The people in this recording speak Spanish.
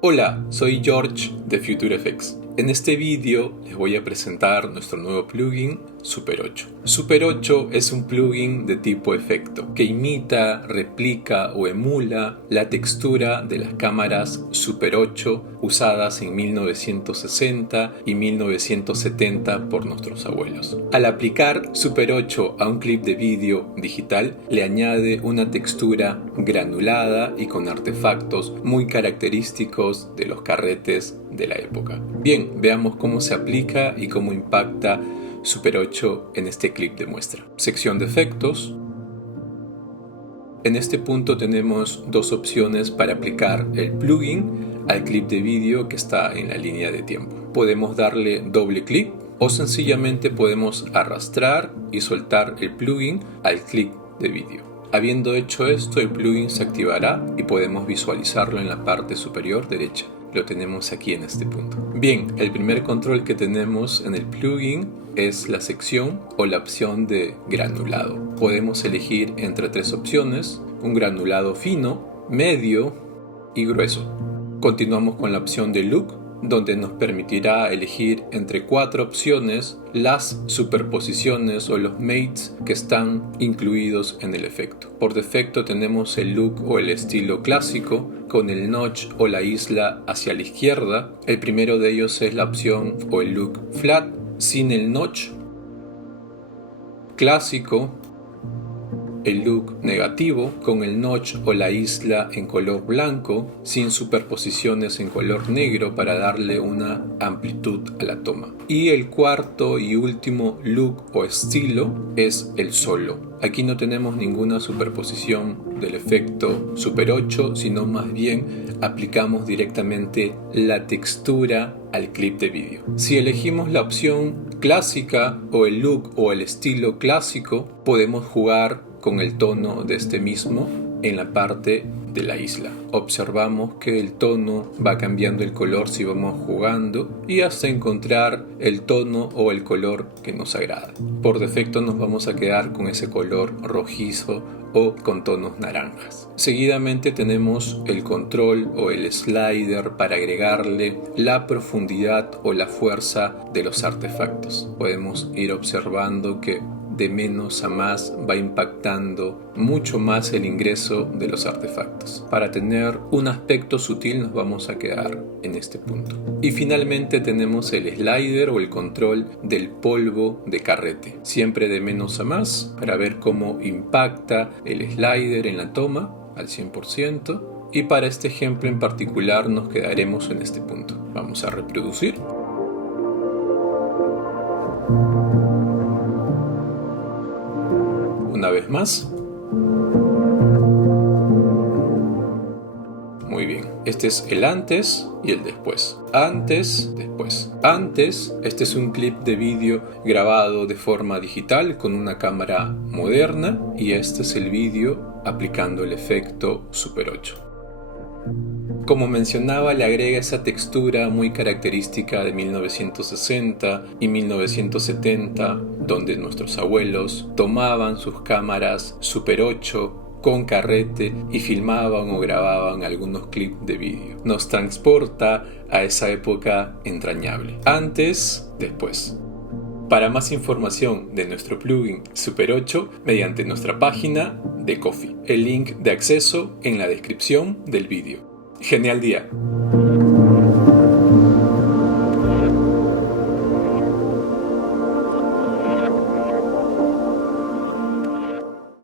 Hola, soy George de FutureFX. En este vídeo les voy a presentar nuestro nuevo plugin Super 8. Super 8 es un plugin de tipo efecto que imita, replica o emula la textura de las cámaras Super 8 usadas en 1960 y 1970 por nuestros abuelos. Al aplicar Super 8 a un clip de vídeo digital, le añade una textura granulada y con artefactos muy característicos de los carretes de la época. Bien, veamos cómo se aplica y cómo impacta Super 8 en este clip de muestra. Sección de efectos. En este punto tenemos dos opciones para aplicar el plugin al clip de vídeo que está en la línea de tiempo. Podemos darle doble clic o sencillamente podemos arrastrar y soltar el plugin al clip de vídeo. Habiendo hecho esto, el plugin se activará y podemos visualizarlo en la parte superior derecha. Lo tenemos aquí en este punto. Bien, el primer control que tenemos en el plugin es la sección o la opción de granulado. Podemos elegir entre tres opciones: un granulado fino, medio y grueso. Continuamos con la opción de look, donde nos permitirá elegir entre cuatro opciones las superposiciones o los mates que están incluidos en el efecto. Por defecto tenemos el look o el estilo clásico con el notch o la isla hacia la izquierda. El primero de ellos es la opción o el look flat sin el notch, clásico, el look negativo con el notch o la isla en color blanco sin superposiciones en color negro para darle una amplitud a la toma. Y el cuarto y último look o estilo es el solo. Aquí no tenemos ninguna superposición del efecto Super 8, sino más bien aplicamos directamente la textura al clip de vídeo. Si elegimos la opción clásica o el look o el estilo clásico, podemos jugar con el tono de este mismo en la parte de la isla. Observamos que el tono va cambiando el color si vamos jugando y hasta encontrar el tono o el color que nos agrada. Por defecto nos vamos a quedar con ese color rojizo o con tonos naranjas. Seguidamente tenemos el control o el slider para agregarle la profundidad o la fuerza de los artefactos. Podemos ir observando que de menos a más va impactando mucho más el ingreso de los artefactos. Para tener un aspecto sutil nos vamos a quedar en este punto. Y finalmente tenemos el slider o el control del polvo de carrete. Siempre de menos a más para ver cómo impacta el slider en la toma al 100%. Y para este ejemplo en particular nos quedaremos en este punto. Vamos a reproducir. Una vez más. Muy bien. Este es el antes y el después. Antes, después. Antes, este es un clip de vídeo grabado de forma digital con una cámara moderna y este es el vídeo aplicando el efecto Super 8. Como mencionaba, le agrega esa textura muy característica de 1960 y 1970, donde nuestros abuelos tomaban sus cámaras Super 8 con carrete y filmaban o grababan algunos clips de vídeo. Nos transporta a esa época entrañable. Antes, después. Para más información de nuestro plugin Super 8, mediante nuestra página de Ko-fi. El link de acceso en la descripción del vídeo. ¡Genial día!